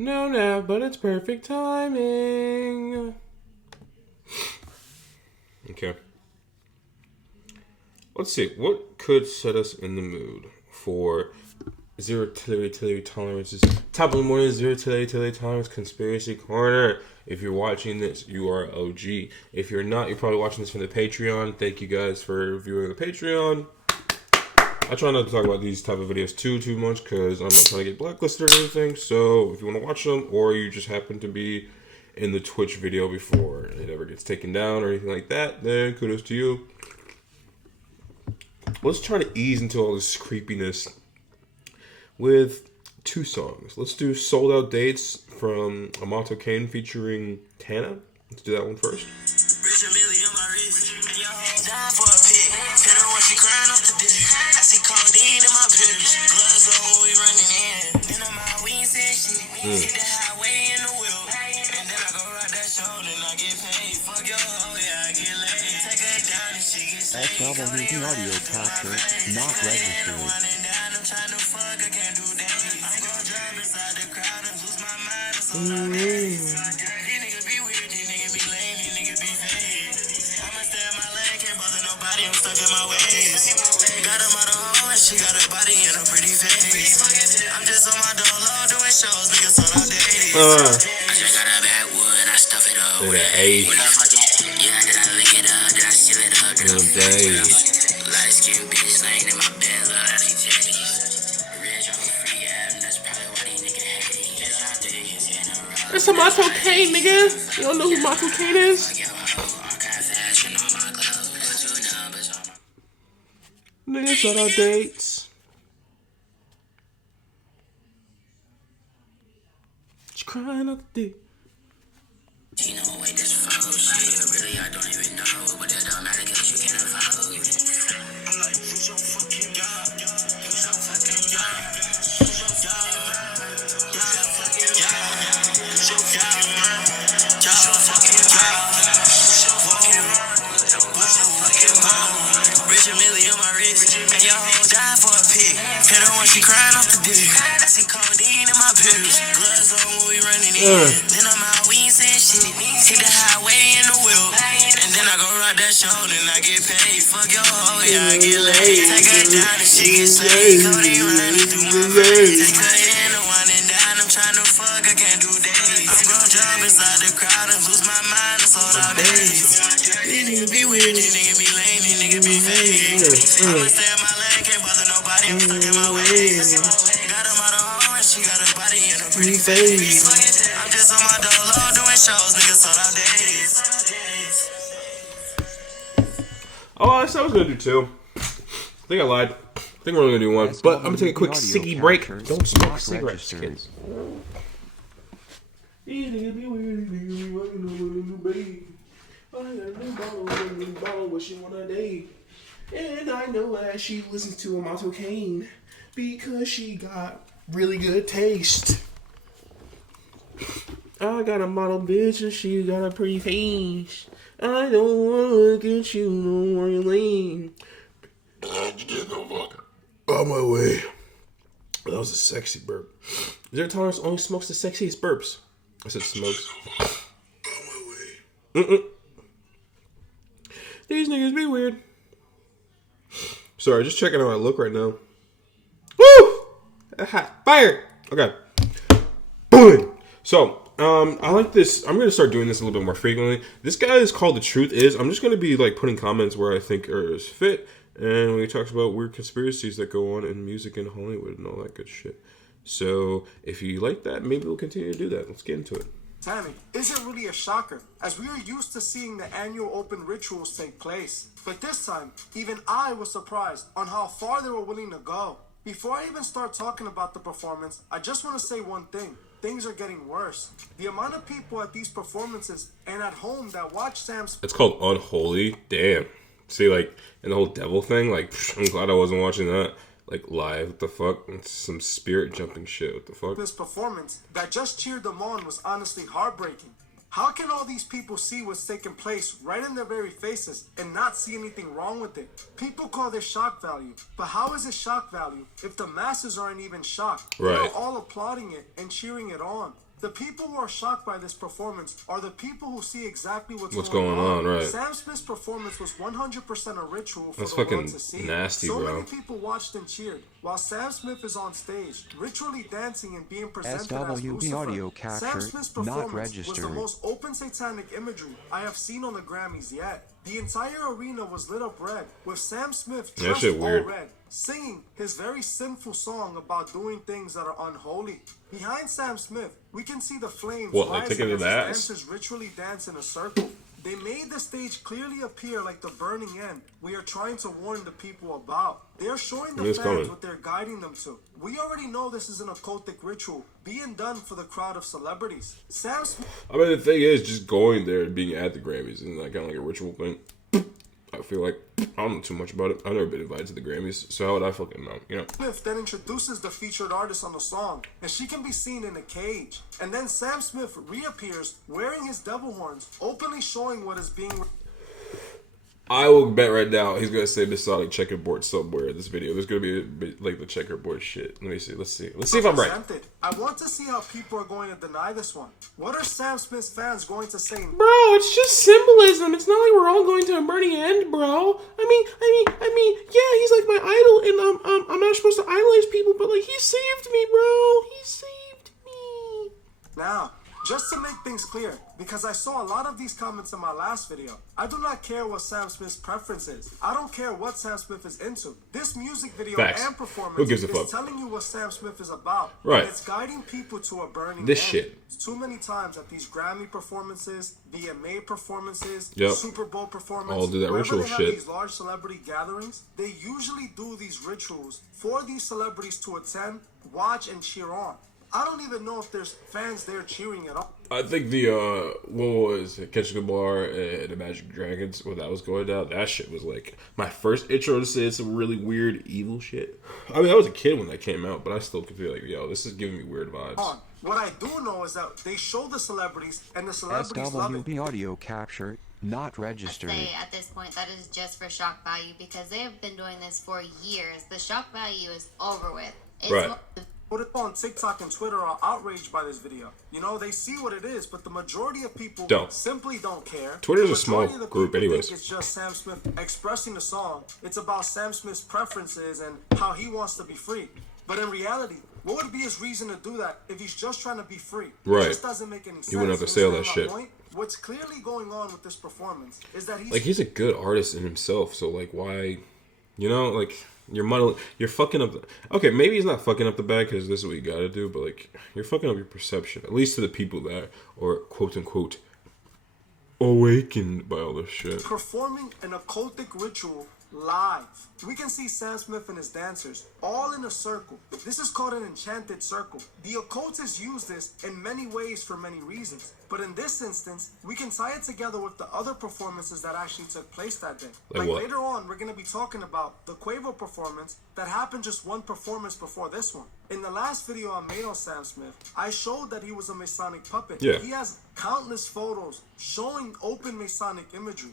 No nap, but it's perfect timing. Okay. Let's see. What could set us in the mood for zero Tilly tolerances? Top of the morning, zero Tilly tolerance conspiracy corner. If you're watching this, you are OG. If you're not, you're probably watching this from the Patreon. Thank you guys for viewing the Patreon. I try not to talk about these type of videos too much because I'm not trying to get blacklisted or anything. So if you want to watch them, or you just happen to be in the Twitch video before it ever gets taken down or anything like that, then kudos to you. Let's try to ease into all this creepiness with two songs. Let's do Sold Out Dates from Amato Kane featuring Tana. Let's do that one first. XLV audio capture, not registered. She got her body and a pretty face. I'm just on my dolo doing shows, niggas on all days. I just got a backwood, I stuff it up with an A. When I fuck it, yeah, did I lick it up, did I seal it up, did I light skin bitch laying in my bed, look like she titties. Rich on free app, that's probably why these niggas hate. Just out there, you see in a row. That's Amato Kane, nigga. You don't know who Amato Kane is? Niggas on our dates. She's crying up the dick. You know, wait, this fuck shit. Really, I don't even know, but it don't matter cause you can't afford it. I'm like, who's your fucking job? Who's your fucking job? Who's your job? Who's your fucking job? Who's your job? Who's your fucking job? Who's your fucking job? Who's your fucking job? Rich and Millie on my wrist, and your hoe died for a pig. Hit her when she crying off the dick. I see codeine in my pills. Gloves on when we running in. Then I'm out, we ain't saying shit. See the highway in the wheel. And then I go ride that show, then I get paid. Fuck your hoe, yeah, I get laid. Take her down and she get slayed. Codeine running through my veins. Take her in and winding down. I'm trying to fuck, I can't do days. I'm gon' jump inside the crowd and lose my mind. It's all out days. These niggas be weird, these niggas be lame, these niggas be fake. I'ma stay in my lane, can't bother nobody, I'm stuck in my ways. Got him out of home and she got her body and a pretty face. I'm just on my dolo doing shows, niggas all out days. Oh, I said I was gonna do two. I think I lied. I think we're only gonna do one. But I'm gonna take a quick ciggy break. Don't smoke cigarettes, kids. These niggas be weird, niggas be working on a new baby. I got a new bottle, what she want a day. And I know that she listens to Amato Kane because she got really good taste. I got a model bitch and she got a pretty face. I don't wanna look at you, no more lame. On my way. That was a sexy burp. Zero Tolerance only smokes the sexiest burps. I said smokes. On my way. These niggas be weird. Sorry, just checking how I look right now. Woo! Hot fire! Okay. Boom! So, I like this. I'm going to start doing this a little bit more frequently. This guy is called The Truth Is. I'm just going to be like putting comments where I think are fit. And when he talks about weird conspiracies that go on in music in Hollywood and all that good shit. So, if you like that, maybe we'll continue to do that. Let's get into it. Tammy, isn't really a shocker, as we are used to seeing the annual open rituals take place. But this time, even I was surprised on how far they were willing to go. Before I even start talking about the performance, I just want to say one thing. Things are getting worse. The amount of people at these performances and at home that watch Sam's... It's called Unholy. Damn. See, like, and the whole devil thing, like, I'm glad I wasn't watching that. Like, live, what the fuck? It's some spirit jumping shit, what the fuck? This performance that just cheered them on was honestly heartbreaking. How can all these people see what's taking place right in their very faces and not see anything wrong with it? People call this shock value, but how is it shock value if the masses aren't even shocked? Right. They're all applauding it and cheering it on. The people who are shocked by this performance are the people who see exactly what's going on, right? Sam Smith's performance was 100% a ritual for That's the fucking world to see. nasty, so bro. many people watched and cheered while Sam Smith is on stage, ritually dancing and being presented as SWB Lucifer. audio Sam capture, Smith's not performance was registered. the most open satanic imagery I have seen on the Grammys yet. The entire arena was lit up red, with Sam Smith That dressed shit all weird. red, singing his very sinful song about doing things that are unholy. Behind Sam Smith, we can see the flames What, like rising taking as the his ass? dancers ritually dance in a circle. They made the stage clearly appear like the burning end we are trying to warn the people about. They are showing the It's fans coming. what they're guiding them to. We already know this is an occultic ritual being done for the crowd of celebrities. Sam Smith I mean, the thing is, just going there and being at the Grammys isn't that kind of like a ritual thing? I feel like I don't know too much about it. I've never been invited to the Grammys, so how would I fucking know? You know? Smith then introduces the featured artist on the song, and she can be seen in a cage. And then Sam Smith reappears wearing his devil horns, openly showing what is being. I will bet right now he's gonna say Masonic checkerboard somewhere in this video. There's gonna be a bit like the checkerboard shit. Let me see. Let's see if I'm right. presented. I want to see how people are going to deny this one. What are Sam Smith's fans going to say? Bro, it's just symbolism. It's not like we're all going to a burning end, bro. I mean, yeah, he's like my idol, and I'm not supposed to idolize people, but like he saved me, bro. He saved me. Now, just to make things clear, because I saw a lot of these comments in my last video, I do not care what Sam Smith's preference is. I don't care what Sam Smith is into. This music video Facts. and performance Who gives a is fuck? telling you what Sam Smith is about. Right. And it's guiding people to a burning This end. shit. Too many times at these Grammy performances, VMA performances, Yep. Super Bowl performances, All do that wherever ritual they have shit. these large celebrity gatherings, they usually do these rituals for these celebrities to attend, watch, and cheer on. I don't even know if there's fans there cheering at all. I think the what was it, Catch the Bar and the Magic Dragons when that was going down, that shit was like my first intro to seeing some really weird evil shit. I mean, I was a kid when that came out, but I still could feel like, yo, this is giving me weird vibes. On. What I do know is that they show the celebrities, and the celebrities love it. SWB audio capture, not registered. Say at this point that is just for shock value because they have been doing this for years. The shock value is over with. It's Right. more- Put it on TikTok and Twitter are outraged by this video. You know, they see what it is, but the majority of people Don't. simply don't care. Twitter's The a small majority of the group people anyways. think it's just Sam Smith expressing the song. It's about Sam Smith's preferences and how he wants to be free. But in reality, what would be his reason to do that if he's just trying to be free? Right. It just doesn't make any sense. You wouldn't have to You say all that understand shit. my point? What's clearly going on with this performance is that he's Like, he's a good artist in himself, so like, why, you know, like, you're fucking up. Okay, maybe he's not fucking up the bag because this is what you gotta do, but like, you're fucking up your perception, at least to the people that are quote unquote awakened by all this shit. performing an occultic ritual live. We can see Sam Smith and his dancers all in a circle. This is called an enchanted circle. The occultists use this in many ways for many reasons. But in this instance, we can tie it together with the other performances that actually took place that day. Like what? Later on, we're going to be talking about the Quavo performance that happened just one performance before this one. In the last video I made on Sam Smith, I showed that he was a Masonic puppet. Yeah. He has countless photos showing open Masonic imagery.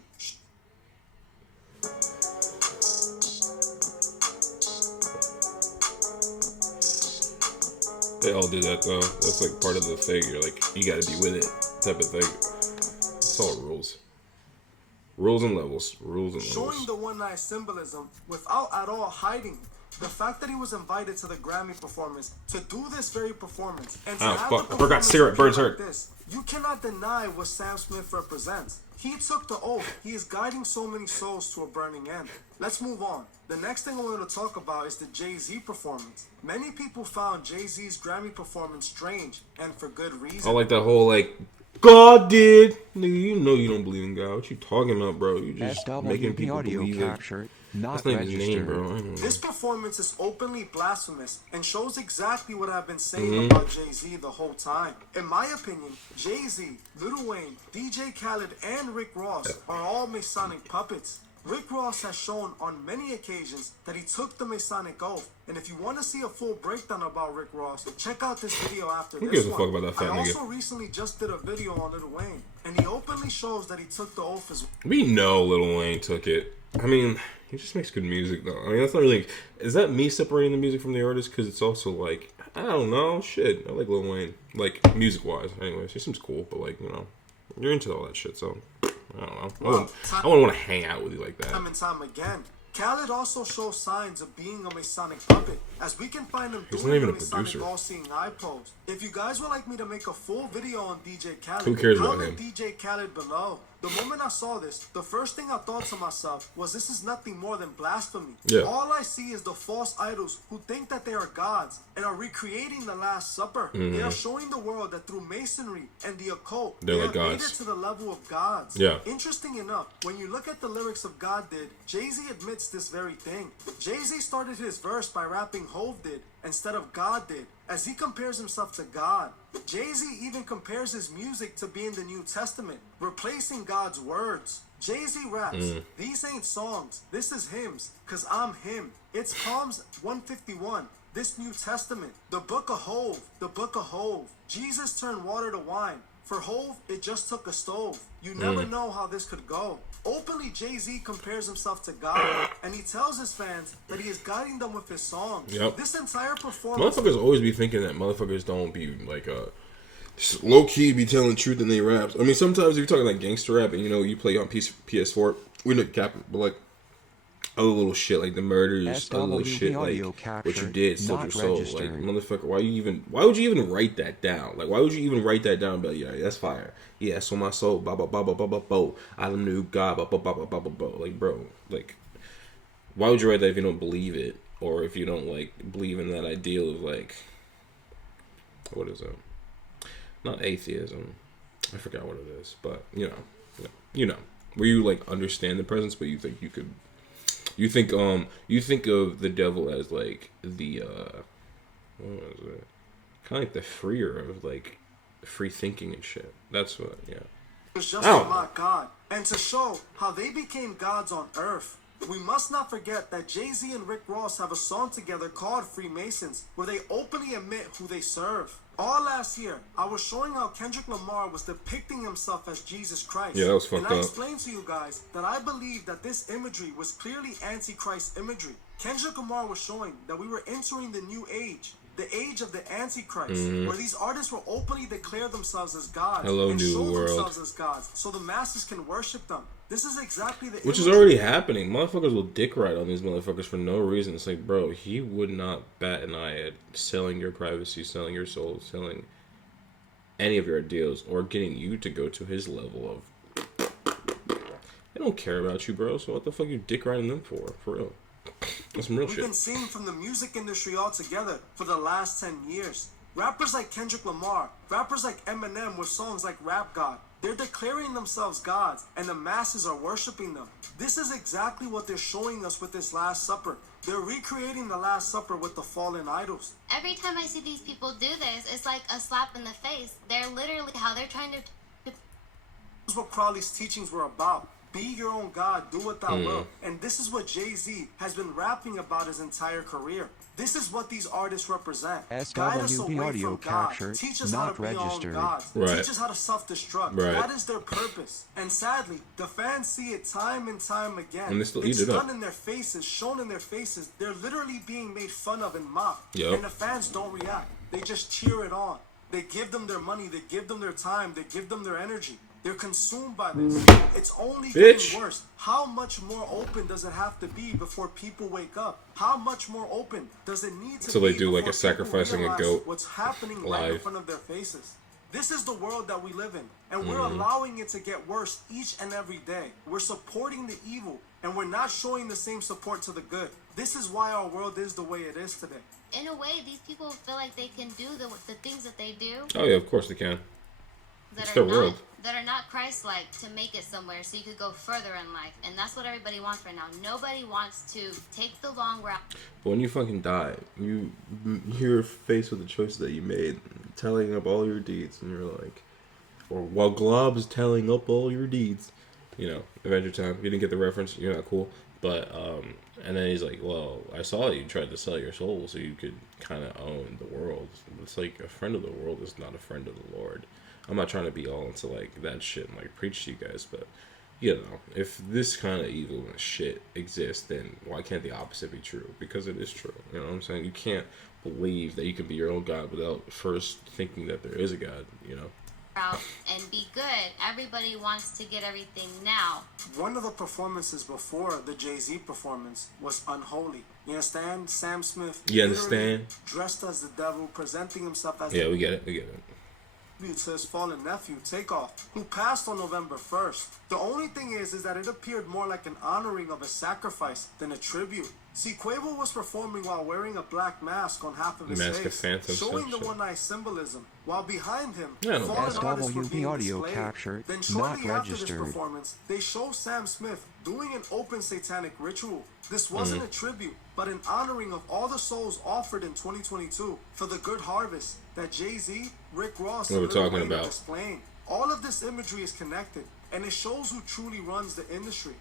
They all do that though. That's like part of the thing. You're like, you gotta be with it, type of thing. It's all rules. Rules and levels. Rules and Showing levels. the one night symbolism without at all hiding the fact that he was invited to the Grammy performance to do this very performance and to Oh, have fuck. the I forgot performance cigarette burns appear hurt. like this. You cannot deny what Sam Smith represents. He took the oath. He is guiding so many souls to a burning end. Let's move on. The next thing I wanted to talk about is the Jay-Z performance. Many people found Jay-Z's Grammy performance strange, and for good reason. I like that whole like, God did. Nigga, you know you don't believe in God. What you talking about, bro? You just making SWB people audio believe it. capture, not That's not even his name, registered. bro. I don't know. This performance is openly blasphemous and shows exactly what I've been saying Mm-hmm. about Jay-Z the whole time. In my opinion, Jay-Z, Lil Wayne, DJ Khaled, and Rick Ross are all Masonic puppets. Rick Ross has shown on many occasions that he took the Masonic oath. And if you want to see a full breakdown about Rick Ross, check out this video after Who this gives a one. fuck about that fat I nigga? also recently just did a video on Lil Wayne, and he openly shows that he took the oath as well. We know Lil Wayne took it. I mean, he just makes good music, though. I mean, that's not really. Is that me separating the music from the artist? Because it's also like, I don't know. Shit, I like Lil Wayne. Like, music-wise. Anyways, he seems cool, but, like, you know, you're into all that shit, so... I don't know. Well, I wouldn't want to hang out with you like that. Time and time again, Khaled also shows signs of being a Masonic puppet, as we can find him He's doing not even the a Masonic producer. all-seeing eye pose. If you guys would like me to make a full video on DJ Khaled, Who cares about comment him? DJ Khaled below. The moment I saw this, the first thing I thought to myself was this is nothing more than blasphemy. Yeah. All I see is the false idols who think that they are gods and are recreating the Last Supper. They are showing the world that through masonry and the occult, They're they like have made gods. it to the level of gods. Yeah. Interesting enough, when you look at the lyrics of God Did, Jay-Z admits this very thing. Jay-Z started his verse by rapping Hove did instead of God did, as he compares himself to God. Jay-Z even compares his music to being the New Testament, replacing God's words. Jay-Z raps, these ain't songs, this is hymns, cause I'm him. It's Psalms 151. This New Testament, the book of Hove, the book of Hove. Jesus turned water to wine. For Hove, it just took a stove. You never know how this could go. Openly, Jay-Z compares himself to God, and he tells his fans that he is guiding them with his songs. Yep. This entire performance... Motherfuckers always be thinking that motherfuckers don't be, like, low key be telling the truth in their raps. I mean, sometimes if you're talking like gangster rap and, you know, you play on PS4, we're not capping, but, like, other little shit, like the murders, other little shit, like, audio what you capture, did, sold your not soul. Like, registering. motherfucker, why would you even write that down? Like, why would you even write that down and be like, yeah, that's fire. Yeah, so my soul, ba ba ba ba ba ba bo. I knew God, ba ba ba ba ba ba bo. Like, bro, like, why would you write that if you don't believe it? Or if you don't, like, believe in that ideal of, like, what is it? Not atheism. I forgot what it is, but, you know, where you, like, understand the presence, but you think you could, you think of the devil as, like, the, what was it? Kind of like the freer of, like, free thinking and shit. That's what, yeah. was just Ow. to mock God, and to show how they became gods on earth. We must not forget that Jay-Z and Rick Ross have a song together called Freemasons, where they openly admit who they serve. All last year, I was showing how Kendrick Lamar was depicting himself as Jesus Christ. Yeah, that was fucked And I up. explained to you guys that I believe that this imagery was clearly Antichrist imagery. Kendrick Lamar was showing that we were entering the new age. The age of the Antichrist, where these artists will openly declare themselves as gods Mm-hmm. Hello, and new show world. themselves as gods, so the masses can worship them. This is exactly the Which is image- already happening. Motherfuckers will dick ride on these motherfuckers for no reason. It's like, bro, he would not bat an eye at selling your privacy, selling your soul, selling any of your ideals, or getting you to go to his level of... They don't care about you, bro, so what the fuck you dick riding them for? For real. That's some real We've shit. been seeing from the music industry altogether for the last 10 years. Rappers like Kendrick Lamar, rappers like Eminem with songs like Rap God, they're declaring themselves gods, and the masses are worshiping them. This is exactly what they're showing us with this Last Supper. They're recreating the Last Supper with the fallen idols. Every time I see these people do this, it's like a slap in the face. They're literally how they're trying to This is what Crowley's teachings were about. Be your own God, do what thou will. And this is what Jay-Z has been rapping about his entire career. This is what these artists represent. Guide us SWB away audio from God. capture, Teach us not how to be our own registered. gods. Right. Teach us how to self-destruct. Right. That is their purpose. And sadly, the fans see it time and time again. And they still it's eat it up. done in their faces, shown in their faces. They're literally being made fun of and mocked. Yup. And the fans don't react. They just cheer it on. They give them their money. They give them their time. They give them their energy. They're consumed by this. It's only Bitch. getting worse. How much more open does it have to be before people wake up? How much more open does it need to So be they do, like, a before people sacrificing a realize goat what's happening right in live. front of their faces? This is the world that we live in, and we're Mm-hmm. allowing it to get worse each and every day. We're supporting the evil, and we're not showing the same support to the good. This is why our world is the way it is today. in a way, these people feel like they can do the things that they do Oh, yeah, of course they can. that It's are their not world. that are not Christ-like to make it somewhere, so you could go further in life. And that's what everybody wants right now. Nobody wants to take the long route. But when you fucking die, you're faced with the choices that you made, tallying up all your deeds, and you're like, or while Glob's tallying up all your deeds, you know, Adventure Time. You didn't get the reference. You're not cool. But and then he's like, well, I saw you tried to sell your soul so you could kind of own the world. It's like a friend of the world is not a friend of the Lord. I'm not trying to be all into like that shit and like preach to you guys, but you know, if this kind of evil and shit exists, then why can't the opposite be true? Because it is true. You know what I'm saying? You can't believe that you can be your own God without first thinking that there is a God, you know? out and be good. Everybody wants to get everything now. One of the performances before the Jay-Z performance was unholy. You understand? Sam Smith. You literally understand? Dressed as the devil, presenting himself as Yeah, we get it. We get it. to his fallen nephew, Takeoff, who passed on November 1st. The only thing is that it appeared more like an honoring of a sacrifice than a tribute. See, Quavo was performing while wearing a black mask on half of his Mask of face, Phantom, showing the shit. one-eye symbolism, while behind him, Yeah, no, fallen artists were SWB being audio displayed. capture, Then not shortly after this registered. performance, they show Sam Smith doing an open satanic ritual. This wasn't a tribute, but an honoring of all the souls offered in 2022 for the good harvest that Jay-Z, Rick Ross, What we're and Lil talking Wayne are about. displaying. All of this imagery is connected, and it shows who truly runs the industry.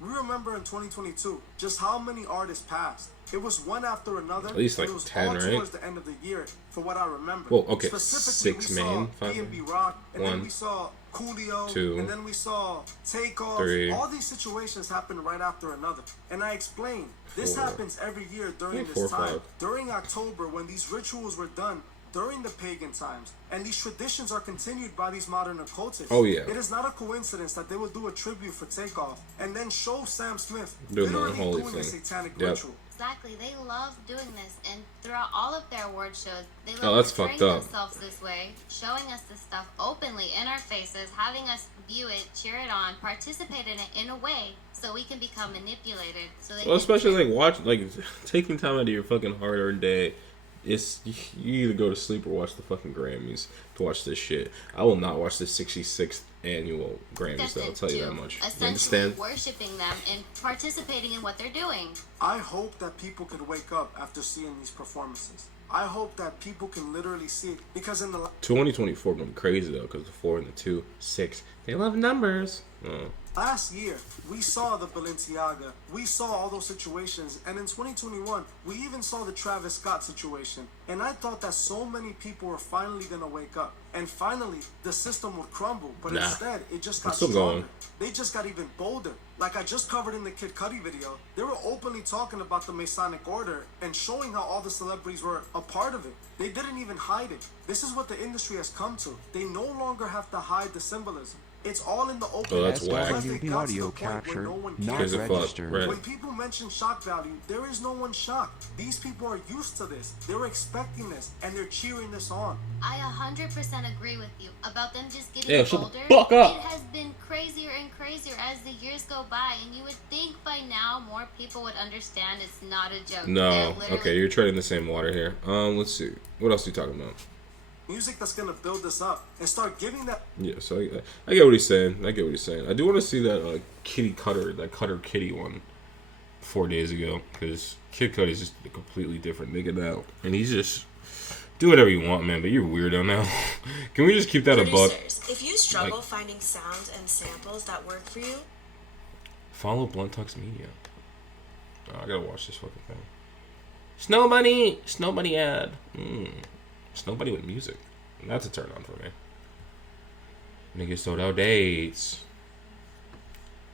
We remember in 2022 just how many artists passed. It was one after another. At least and like it was 10, all right? towards the end of the year, for what I remember. Well, okay, Specifically, 6 we saw main, 5 B&B Rock, and then One, we saw Coolio, 2, and then we saw Takeoff. 3, All these situations happened right after another. And I explained, this 4. happens every year during Yeah, this 4 or time. 5. During October, when these rituals were done, during the pagan times, and these traditions are continued by these modern occultists. Oh, yeah. It is not a coincidence that they will do a tribute for Takeoff and then show Sam Smith Doing the literally unholy doing a thing. satanic Yep. ritual. Exactly. They love doing this, and throughout all of their award shows, they Oh, love that's portraying fucked up. themselves this way, showing us this stuff openly in our faces, having us view it, cheer it on, participate in it in a way so we can become manipulated. So they Well, can especially like taking time out of your fucking hard-earned day. It's you either go to sleep or watch the fucking Grammys to watch this shit. I will not watch the 66th annual Grammys. Though, I'll tell you that much. You essentially understand? worshiping them and participating in what they're doing. I hope that people can wake up after seeing these performances. I hope that people can literally see it, because in the 2024 gonna be crazy though, because the 4 and the 2, 6, they love numbers. last year, we saw the Balenciaga, we saw all those situations, and in 2021, we even saw the Travis Scott situation. And I thought that so many people were finally gonna wake up, and finally, the system would crumble. But Nah. instead, it just got It's still stronger. going. They just got even bolder. Like I just covered in the Kid Cudi video, they were openly talking about the Masonic Order and showing how all the celebrities were a part of it. They didn't even hide it. This is what the industry has come to. They no longer have to hide the symbolism. It's all in the open. Oh, that's whack. Because they SWB got to audio the point where capture, no one not cares. Because of fuck, registered. right. When people mention shock value, there is no one shocked. These people are used to this. They're expecting this, and they're cheering this on. I 100% agree with you about them just getting Yeah, shut the older. fuck up. It has been crazier and crazier as the years go by, and you would think by now more people would understand it's not a joke. No, They're literally- okay, you're treading the same water here. Let's see. What else are you talking about? Music that's gonna build this up and start giving that. Yeah, so I get what he's saying. I get what he's saying. I do want to see that Kitty Cutter, that Cutter Kitty one 4 days ago, because Kid Cudi's just a completely different nigga now, and he's just do whatever you want, man. But you're weirdo now. Can we just keep that a buck? Producers, if you struggle Like- finding sounds and samples that work for you, Follow Blunt Tux Media. Oh, I gotta watch this fucking thing. Snow Bunny ad. Snow Bunny with music. That's a turn on for me. Niggas sold out dates.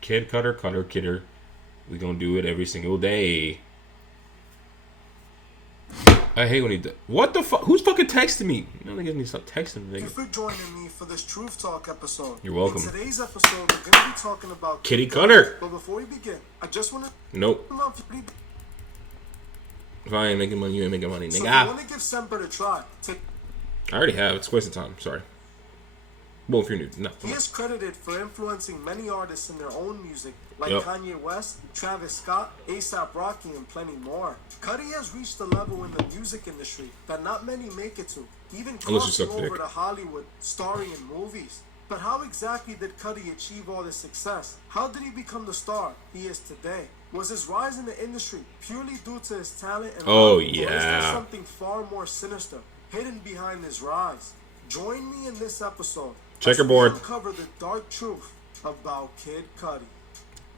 Kid Cutter, Cutter Kidder. We gonna do it every single day. I hate when he does. What the fuck? Who's fucking texting me? You know niggas need to stop texting me. If you're joining me for this Truth Talk episode, You're welcome. In today's episode, we're gonna be talking about Kitty Cutter. But before we begin, I just want to Nope. come on, If I ain't making money, you ain't making money, so if you nigga. want to give Semper a try, I already have. It's a waste of time. Sorry. Well, if you're new, no. he is credited for influencing many artists in their own music, like Yep. Kanye West, Travis Scott, A$AP Rocky, and plenty more. Cudi has reached a level in the music industry that not many make it to, even Unless you crossing suck over dick. to Hollywood, starring in movies. But how exactly did Cudi achieve all this success? How did he become the star he is today? Was his rise in the industry purely due to his talent and Oh, luck, or is there yeah. something far more sinister hidden behind his rise? Join me in this episode. Checkerboard. As we uncover the dark truth about Kid Cudi.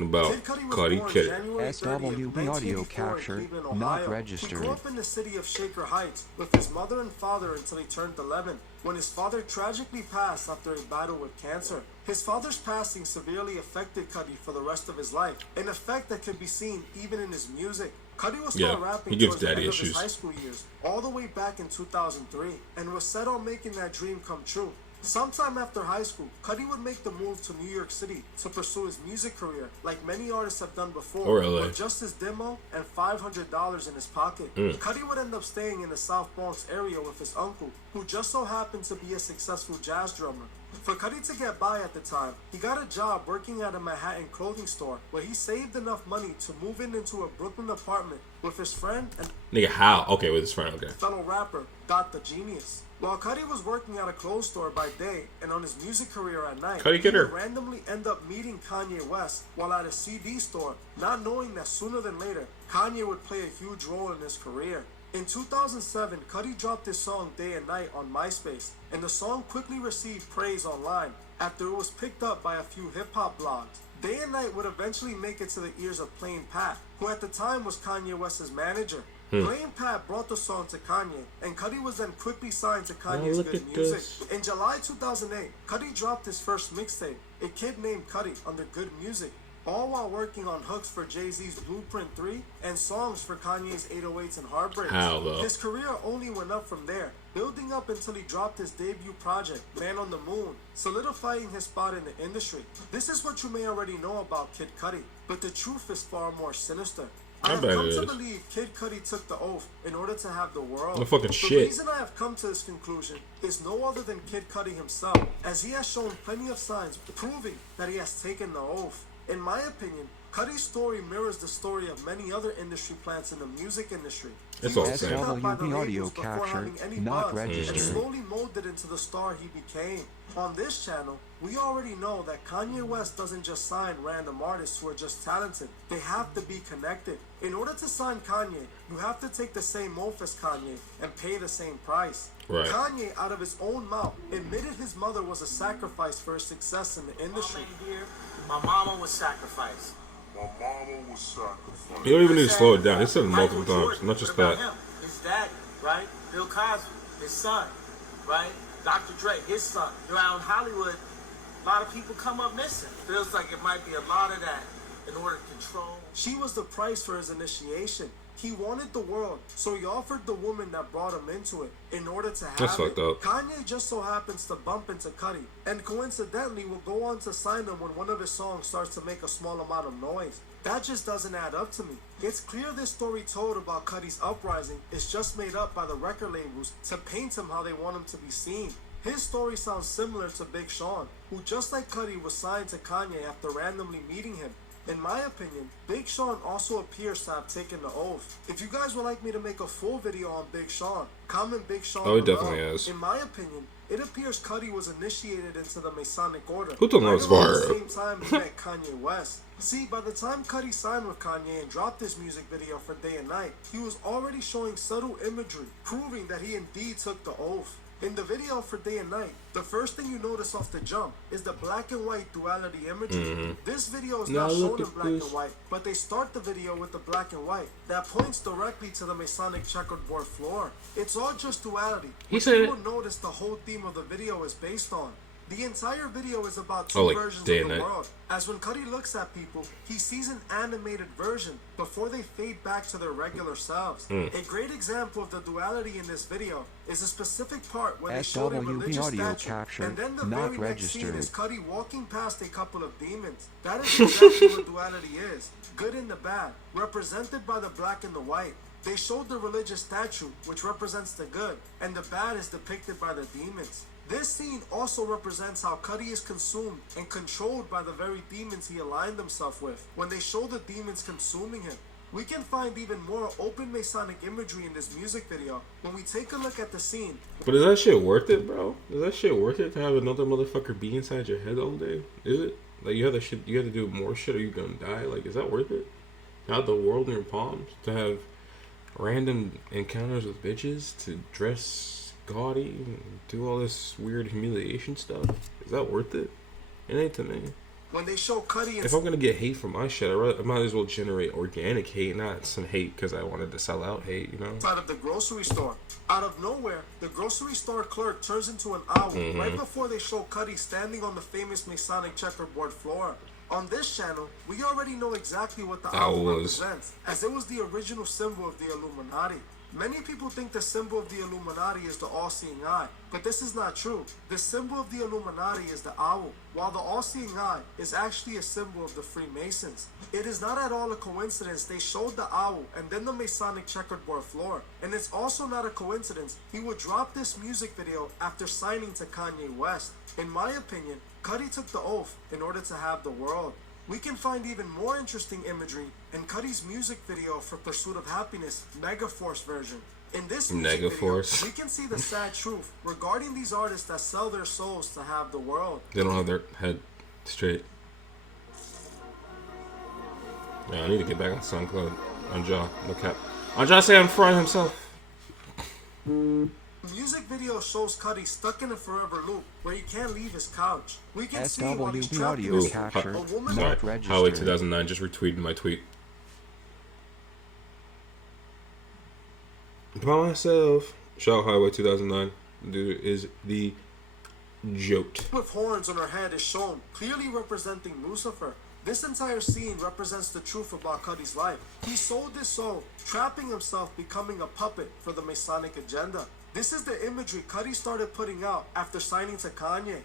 about Kid Cudi was Cudi born Kid. January 30th, SWB audio 1984 in capture, Cleveland, not Ohio. registered. He grew up in the city of Shaker Heights with his mother and father until he turned 11, when his father tragically passed after a battle with cancer. His father's passing severely affected Cudi for the rest of his life, an effect that could be seen even in his music. Cudi was Yeah, start rapping he gives towards the daddy end issues. of his high school years, all the way back in 2003, and was set on making that dream come true. Sometime after high school, Cudi would make the move to New York City to pursue his music career, like many artists have done before, Or LA. with just his demo and $500 in his pocket. Cudi would end up staying in the South Bronx area with his uncle, who just so happened to be a successful jazz drummer. For Cudi to get by at the time, he got a job working at a Manhattan clothing store where he saved enough money to move into a Brooklyn apartment with his friend and Nigga, how? Okay, with his friend, okay. fellow rapper, Dot the Genius. While Cudi was working at a clothes store by day and on his music career at night, Cudi he Kidder. would randomly end up meeting Kanye West while at a CD store, not knowing that sooner than later, Kanye would play a huge role in his career. In 2007, Cudi dropped his song Day and Night on MySpace, and the song quickly received praise online after it was picked up by a few hip-hop blogs. Day and Night would eventually make it to the ears of Plain Pat, who at the time was Kanye West's manager. Plain Pat brought the song to Kanye, and Cudi was then quickly signed to Kanye's look Good at Music. this. In July 2008, Cudi dropped his first mixtape, A Kid Named Cudi, under Good Music, all while working on hooks for Jay-Z's Blueprint 3 and songs for Kanye's 808s and Heartbreaks. How, though? His career only went up from there, building up until he dropped his debut project, Man on the Moon, solidifying his spot in the industry. This is what you may already know about Kid Cudi, but the truth is far more sinister. I have bet come it to is. believe Kid Cudi took the oath in order to have the world. No fucking The shit. reason I have come to this conclusion is no other than Kid Cudi himself, as he has shown plenty of signs proving that he has taken the oath. In my opinion, Cudi's story mirrors the story of many other industry plants in the music industry. It's He all was the same. picked up by the SWB audio labels before capture, having any not buzz, registered. and slowly molded into the star he became. On this channel, we already know that Kanye West doesn't just sign random artists who are just talented. They have to be connected. In order to sign Kanye, you have to take the same oath as Kanye and pay the same price. Right. Kanye, out of his own mouth, admitted his mother was a sacrifice for his success in the industry. Here, my mama was sacrificed. You don't even need to slow it down. He said it multiple Michael times, Jordan, not just what about that. him? His daddy, right? Bill Cosby, his son, right? Dr. Dre, his son. Around Hollywood, a lot of people come up missing. Feels like it might be a lot of that in order to control. She was the price for his initiation. He wanted the world, so he offered the woman that brought him into it in order to have That's it. fucked up. Kanye just so happens to bump into Cudi, and coincidentally will go on to sign him when one of his songs starts to make a small amount of noise. That just doesn't add up to me. It's clear this story told about Cudi's uprising is just made up by the record labels to paint him how they want him to be seen. His story sounds similar to Big Sean, who just like Cudi was signed to Kanye after randomly meeting him. In my opinion, Big Sean also appears to have taken the oath. If you guys would like me to make a full video on Big Sean, comment Big Sean Oh, he below. definitely has. In my opinion, it appears Cudi was initiated into the Masonic Order. Who don't know right his around bar? the same time he met Kanye West. See, by the time Cudi signed with Kanye and dropped his music video for Day and Night, he was already showing subtle imagery, proving that he indeed took the oath. In the video for Day and Night, the first thing you notice off the jump is the black and white duality imagery. This video is Now not look shown in at black this. and white, but they start the video with the black and white. That points directly to the Masonic checkerboard floor. It's all just duality, which said you it. will notice the whole theme of the video is based on. The entire video is about Oh, two like versions Day of and the Night. world. As when Cudi looks at people, he sees an animated version before they fade back to their regular selves. Hmm. A great example of the duality in this video is a specific part where they showed a SWB religious audio statue, capture, and then the not very next scene registered. is Cudi walking past a couple of demons. That is exactly what duality is. Good and the bad, represented by the black and the white. They showed the religious statue, which represents the good, and the bad is depicted by the demons. This scene also represents how Cudi is consumed and controlled by the very demons he aligned himself with. When they show the demons consuming him, we can find even more open Masonic imagery in this music video when we take a look at the scene. But is that shit worth it, bro? Is that shit worth it to have another motherfucker be inside your head all day? Is it? Like you have to shit, you have to do more shit or you're gonna die. Like, is that worth it? To have the world in your palms? To have random encounters with bitches? To dress gaudy and do all this weird humiliation stuff? Is that worth it? It ain't to me. When they show Cuddy and If I'm gonna get hate from my shit, I might as well generate organic hate, not some hate because I wanted to sell out hate, you know? inside of the grocery store. Out of nowhere, the grocery store clerk turns into an owl right before they show Cuddy standing on the famous Masonic checkerboard floor. On this channel, we already know exactly what the owl represents, as it was the original symbol of the Illuminati. Many people think the symbol of the Illuminati is the all-seeing eye, but this is not true. The symbol of the Illuminati is the owl, while the all-seeing eye is actually a symbol of the Freemasons. It is not at all a coincidence they showed the owl and then the Masonic checkerboard floor. And it's also not a coincidence he would drop this music video after signing to Kanye West. In my opinion, Cuddy took the oath in order to have the world. We can find even more interesting imagery in Cuddy's music video for Pursuit of Happiness, Megaforce version. In this music video, we can see the sad truth regarding these artists that sell their souls to have the world. They don't have their head straight. Yeah, I need to get back on SoundCloud. Anja, no cap. Anja say I'm frying himself. The music video shows Cuddy stuck in a forever loop where he can't leave his couch. We can see while he's SWB trapped in audio his capture, a woman Sorry, not registered. Highway 2009 just retweeted my tweet. By myself. Shout out Highway 2009. Dude is the joked. with horns on her head is shown, clearly representing Lucifer. This entire scene represents the truth about Cuddy's life. He sold his soul, trapping himself, becoming a puppet for the Masonic agenda. This is the imagery Cuddy started putting out after signing to Kanye.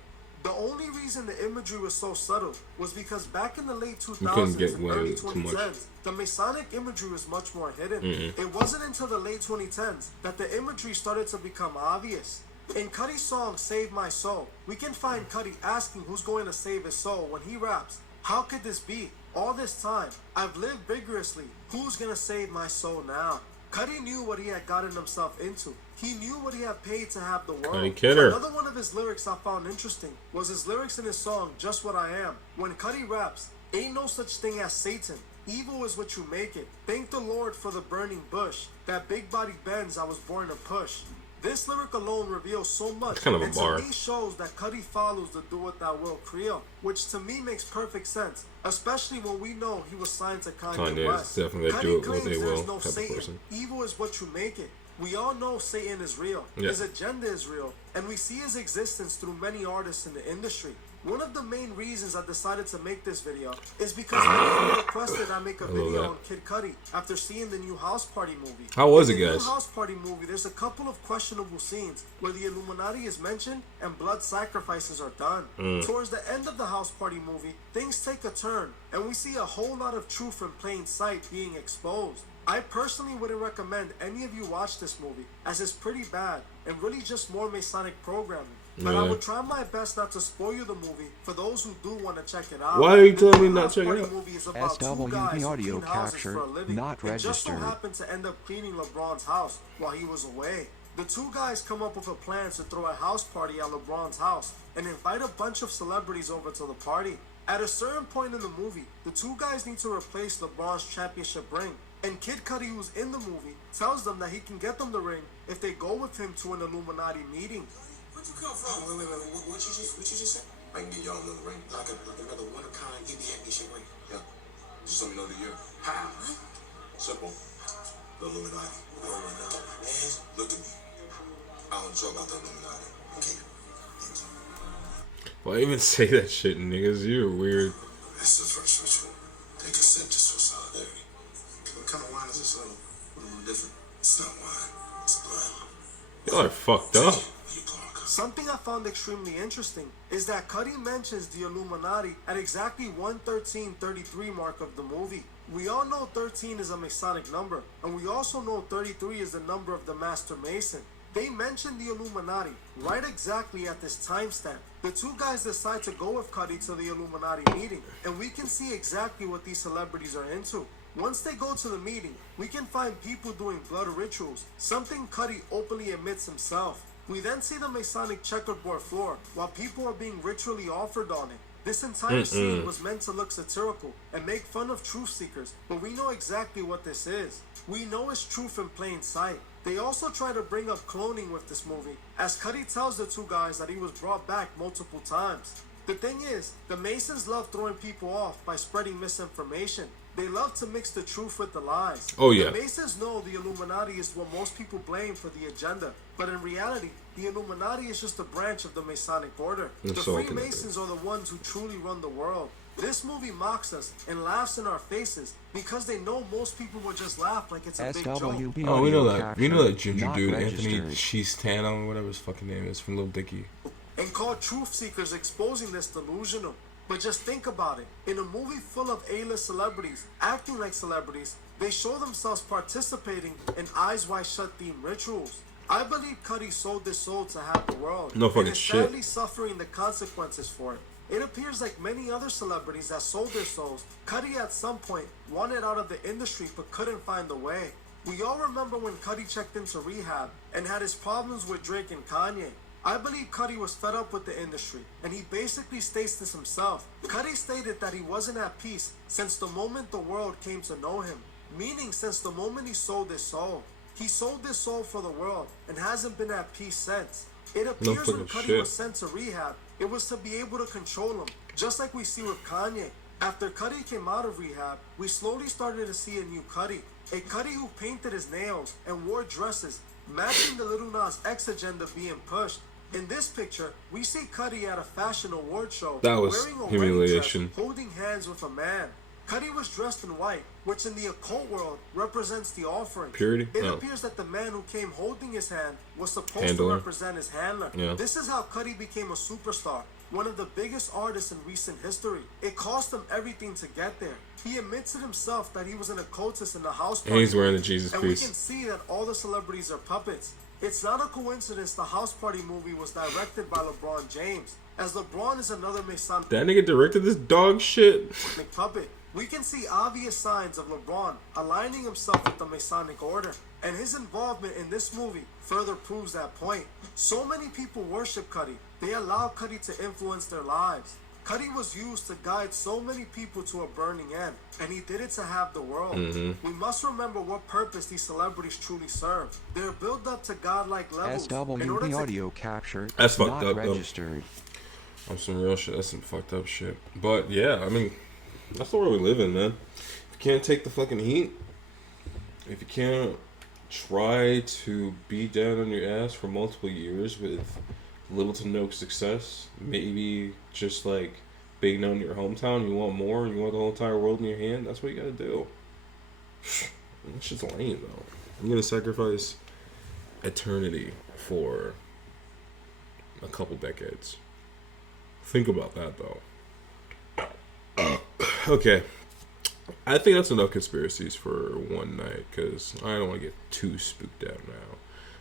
The only reason the imagery was so subtle was because back in the late 2000s and early 2010s, the Masonic imagery was much more hidden. It wasn't until the late 2010s that the imagery started to become obvious. In Cuddy's song Save My Soul, we can find Cuddy asking who's going to save his soul when he raps, "How could this be? All this time, I've lived vigorously. Who's gonna save my soul now?" Cuddy knew what he had gotten himself into. He knew what he had paid to have the world. Cuddy Kidder. Another one of his lyrics I found interesting was his lyrics in his song Just What I Am. When Cuddy raps, "Ain't no such thing as Satan. Evil is what you make it. Thank the Lord for the burning bush. That big body Benz I was born to push." This lyric alone reveals so much, kind of a and bar. to me shows that Cuddy follows the do what thou will creole, which to me makes perfect sense, especially when we know he was signed to Kanye Kanye West. is definitely a Cuddy do it what claims they there's will no type of Satan. person. Evil is what you make it. We all know Satan is real. Yeah. His agenda is real, and we see his existence through many artists in the industry. One of the main reasons I decided to make this video is because many requested I make a video on Kid Cudi after seeing the new House Party movie. How was In it, the guys? new House Party movie, there's a couple of questionable scenes where the Illuminati is mentioned and blood sacrifices are done. Towards the end of the House Party movie, things take a turn, and we see a whole lot of truth in plain sight being exposed. I personally wouldn't recommend any of you watch this movie, as it's pretty bad and really just more Masonic programming. But I Really? would try my best not to spoil you the movie for those who do want to check it out. Why are you The telling me new not House to check it Party out? movie is about two SWB guys who audio clean houses capture, for a living, not and just so registered. happened to end up cleaning LeBron's house while he was away. The two guys come up with a plan to throw a house party at LeBron's house and invite a bunch of celebrities over to the party. At a certain point in the movie, the two guys need to replace LeBron's championship ring. And Kid Cudi, who's in the movie, tells them that he can get them the ring if they go with him to an Illuminati meeting. Where'd you come from? Wait. What you just said? I can get y'all another ring. Like another one of kind EBA shit ring. Yeah. Just let me know the year. How? Simple. The Illuminati. Oh my God. Man, look at me. I don't talk about the Illuminati. Okay. Why even say that shit, niggas? You're weird. That's the first ritual. They consent to show solidarity. What kind of wine is this? A little different. It's not wine. It's blood. Y'all are fucked up. You Clark. Something I found extremely interesting is that Cudi mentions the Illuminati at exactly 1:13:33 mark of the movie. We all know 13 is a Masonic number, and we also know 33 is the number of the Master Mason. They mention the Illuminati right exactly at this timestamp. The two guys decide to go with Cudi to the Illuminati meeting, and we can see exactly what these celebrities are into. Once they go to the meeting, we can find people doing blood rituals, something Cudi openly admits himself. We then see the Masonic checkerboard floor while people are being ritually offered on it. This entire scene was meant to look satirical and make fun of truth seekers, but we know exactly what this is. We know it's truth in plain sight. They also try to bring up cloning with this movie, as Cudi tells the two guys that he was brought back multiple times. The thing is, the Masons love throwing people off by spreading misinformation. They love to mix the truth with the lies. Oh, yeah. The Masons know the Illuminati is what most people blame for the agenda. But in reality, the Illuminati is just a branch of the Masonic order. The so connected. Freemasons are the ones who truly run the world. This movie mocks us and laughs in our faces because they know most people will just laugh like it's a big joke. SWB Oh, we know audio that. We know that capture ginger not dude, registered. Anthony Cheestano, whatever his fucking name is, from Lil Dicky. And call truth seekers exposing this delusional. But just think about it. In a movie full of A-list celebrities acting like celebrities, they show themselves participating in Eyes Wide Shut themed rituals. I believe Cudi sold this soul to have the world. No fucking and is shit. sadly suffering the consequences for it. It appears like many other celebrities that sold their souls, Cudi at some point wanted out of the industry but couldn't find the way. We all remember when Cudi checked into rehab and had his problems with Drake and Kanye. I believe Cudi was fed up with the industry, and he basically states this himself. Cudi stated that he wasn't at peace since the moment the world came to know him, meaning since the moment he sold his soul. He sold his soul for the world and hasn't been at peace since. It appears when fucking Cudi shit. was sent to rehab, it was to be able to control him, just like we see with Kanye. After Cudi came out of rehab, we slowly started to see a new Cudi. A Cudi who painted his nails and wore dresses, matching the Lil Nas X agenda being pushed. In this picture, we see Cudi at a fashion award show, That was wearing a humiliation. wedding dress, holding hands with a man. Cudi was dressed in white, which in the occult world represents the offering. Purity? It No. appears that the man who came holding his hand was supposed Handler. to represent his handler. Yeah. This is how Cudi became a superstar, one of the biggest artists in recent history. It cost him everything to get there. He admits it himself that he was an occultist in the house party. And he's wearing the Jesus And piece. we can see that all the celebrities are puppets. It's not a coincidence the House Party movie was directed by LeBron James, as LeBron is another Masonic That nigga directed this dog shit. puppet. We can see obvious signs of LeBron aligning himself with the Masonic order, and his involvement in this movie further proves that point. So many people worship Cudi. They allow Cudi to influence their lives. Cudi was used to guide so many people to a burning end, and he did it to have the world. We must remember what purpose these celebrities truly serve. They're built up to godlike levels in order SWB to audio capture That's fucked not up, though. registered. On some real shit. That's some fucked up shit. But yeah, I mean, that's the world we live in, man. If you can't take the fucking heat, if you can't try to be down on your ass for multiple years with little to no success, maybe just like being known in your hometown, you want more, you want the whole entire world in your hand, that's what you gotta do. That's just lame, though. I'm gonna sacrifice eternity for a couple decades. Think about that, though. Okay. I think that's enough conspiracies for one night, because I don't want to get too spooked out now.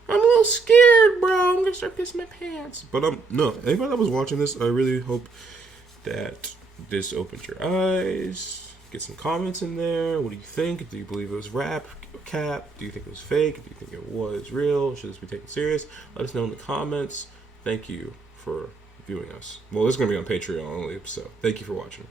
I'm a little scared, bro. I'm going to start pissing my pants. But, no, anybody that was watching this, I really hope that this opened your eyes. Get some comments in there. What do you think? Do you believe it was rap, cap? Do you think it was fake? Do you think it was real? Should this be taken serious? Let us know in the comments. Thank you for viewing us. Well, this is going to be on Patreon only, so thank you for watching.